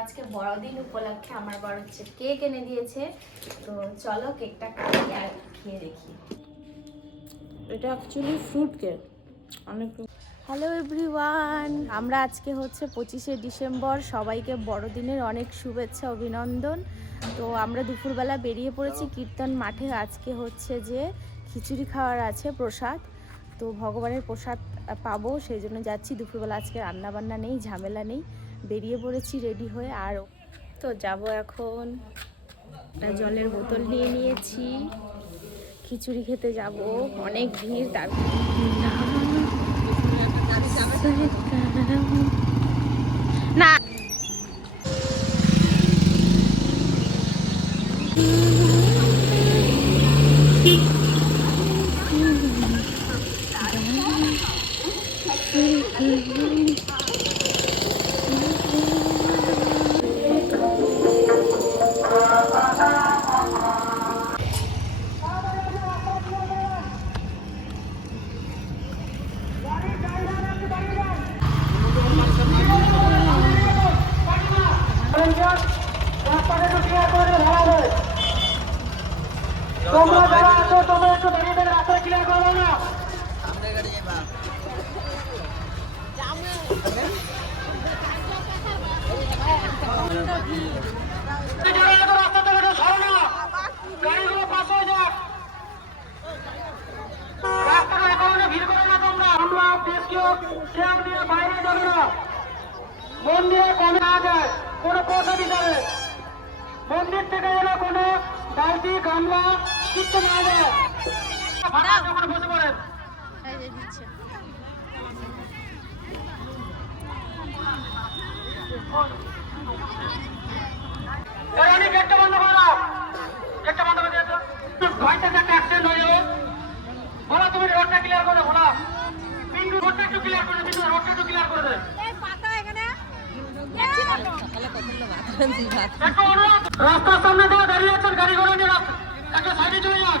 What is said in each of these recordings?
আজকে বড়দিন উপলক্ষে আমার বড় হচ্ছে কেক এনে দিয়েছে। তো চলো কেকটা খাই আর খেয়ে দেখি। এটা অ্যাকচুয়ালি ফ্রুট কেক অনেক হ্যালো এভরিওয়ান আমরা আজকে হচ্ছে পঁচিশে ডিসেম্বর। সবাইকে বড়দিনের অনেক শুভেচ্ছা অভিনন্দন। তো আমরা দুপুরবেলা বেরিয়ে পড়েছি কীর্তন মাঠে। আজকে হচ্ছে যে খিচুড়ি খাওয়ার আছে প্রসাদ। তো ভগবানের প্রসাদ পাবো, সেই জন্য যাচ্ছি। দুপুরবেলা আজকে রান্না বান্না নেই, ঝামেলা নেই। বেরিয়ে পড়েছি রেডি হয়ে আর। তো যাব এখন। জলের বোতল নিয়ে নিয়েছি। খিচুড়ি খেতে যাব। অনেক ভিড়, তার তোমরা যারা আছো তোমরা একটু দাঁড়িয়ে দাঁড়িয়ে রাস্তা ক্লিয়ার করো না বাইরে যাবে না মন্দিরে কমে না যায় কোনো প্রসাদ হিসাবে মন্দির থেকে যেন কোনো বালতি গামলা কিচ্ছু না যায় বসে পড়েন রাস্তার সামনে দাঁড়িয়ে আছেন গাড়ি ঘোড়া নিয়ে। একটা সাইডে চলে যান।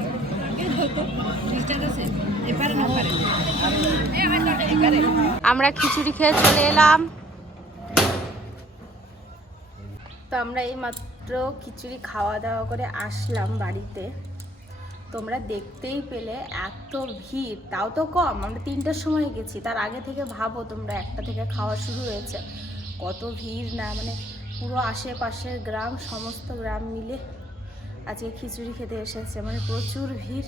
আমরা খিচুড়ি খেয়ে চলে এলাম। তো আমরা এই মাত্র খিচুড়ি খাওয়া দাওয়া করে আসলাম বাড়িতে। তোমরা দেখতেই পেলে এত ভিড়, তাও তো কম। আমরা তিনটার সময় গেছি, তার আগে থেকে ভাবো তোমরা একটা থেকে খাওয়া শুরু হয়েছে। কত ভিড় না মানে পুরো আশেপাশের গ্রাম, সমস্ত গ্রাম মিলে আজকে খিচুড়ি খেতে এসেছে মানে প্রচুর ভিড়।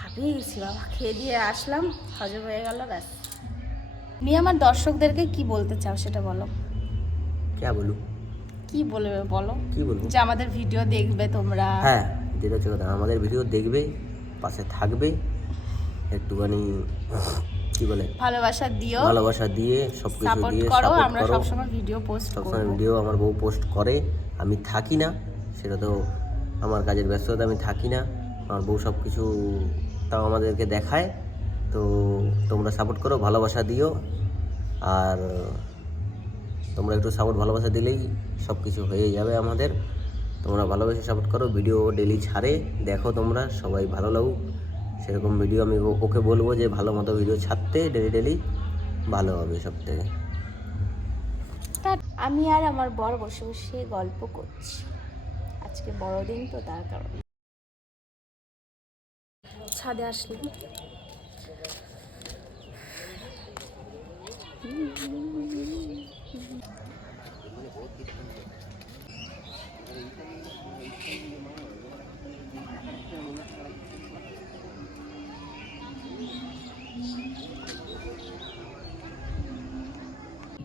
হাঁপিয়ে গেছি বাবা খেয়ে দিয়ে আসলাম হজম হয়ে গেল ব্যাস। নিয়ে আমার দর্শকদেরকে কি বলতে চাও সেটা বলো। কে বলু কি বলবে বলো। কি বলব? যে আমাদের ভিডিও দেখবে তোমরা। হ্যাঁ যেটা চলে আমাদের ভিডিও দেখবে পাশে থাকবে একটুখানি কি বলে? ভালোবাসা দিও ভালোবাসা দিয়ে সব কিছু দিয়ে করো আমরা সব সময় ভিডিও পোস্ট করি সবসময় ভিডিও আমার বউ পোস্ট করে আমি থাকি না সেটা তো আমার কাজের ব্যস্ততা আমি থাকি না আমার বউ সব কিছু তাও আমাদেরকে দেখায়। তো তোমরা সাপোর্ট করো, ভালোবাসা দিও। আর তোমরা একটু সাপোর্ট ভালোবাসা দিলেই সব কিছু হয়ে যাবে আমাদের। তোমরা ভালোবেসে সাপোর্ট করো ভিডিও ডেলি ছাড়ে। দেখো তোমরা, সবাই ভালো লাগুক। সেরকম ভিডিও আমি ওকে বলব যে ভালো মতো ভিডিও ছাড়তে ডেলি ডেলি ভালো হবে সব থেকে আমি আর আমার বর বসে বসে গল্প করছি। আজকে বড়দিন তো তার কারণে। ছাদে আসলাম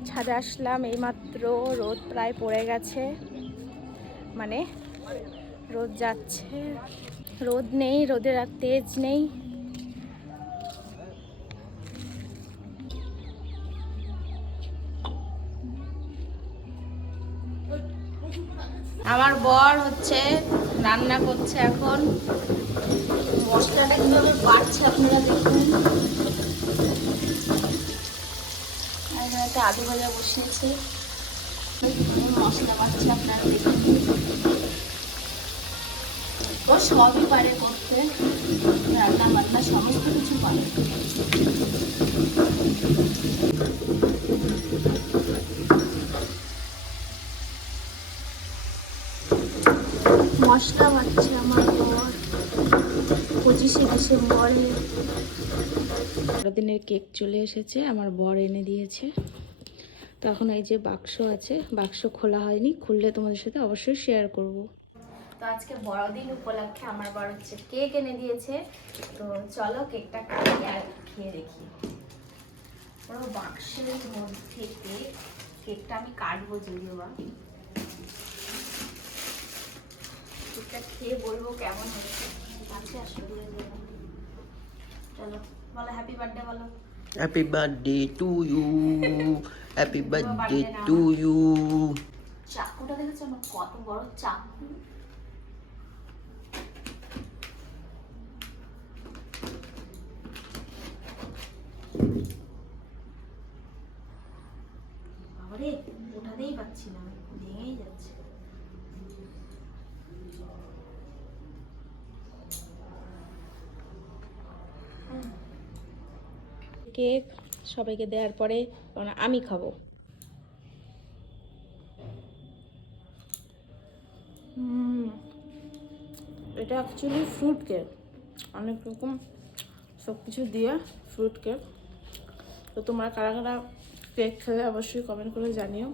ছাদে আসলাম এইমাত্র রোদ প্রায় পড়ে গেছে। মানে রোদ যাচ্ছে। রোদ নেই, রোদের আর তেজ নেই। আমার বর হচ্ছে, রান্না করছে এখন। মশলাটা কীভাবে বাড়ছে আপনারা দেখুন। একটা আলু ভাজা বসিয়েছে। মশলা বাড়ছে আপনারা দেখুন। সবই পারে করতে রান্না বান্না সমস্ত কিছু পারে মশলা বাড়ছে আমার বর। পঁচিশে ডিসেম্বরে বড়দিনের কেক চলে এসেছে, আমার বর এনে দিয়েছে। তো এখন এই যে বাক্স আছে, বাক্স খোলা হয়নি, খুললে তোমাদের সাথে অবশ্যই শেয়ার করব। তো আজকে বড়দিন উপলক্ষে আমার বড় হচ্ছে কেক এনে দিয়েছে। তো চলো কেকটা কাটি আর খেয়ে দেখি। পুরো বাক্সের মধ্যে কেক কেকটা আমি কাটবো যদিও বা। কেকটা খেয়ে বলব কেমন হয়েছে? কাছে আসলে চলো বলো হ্যাপি বার্থডে বলো। Happy birthday to you happy birthday to you চাকুটা দেখেছ? আমার কত বড় চাকু। কেক সবাইকে দেওয়ার পরে আমি খাব। এটা অ্যাকচুয়ালি ফ্রুট কেক অনেক রকম সব কিছু দিয়ে ফ্রুট কেক তো তোমরা কারা কারা কেক খেলে অবশ্যই কমেন্ট করে জানিও।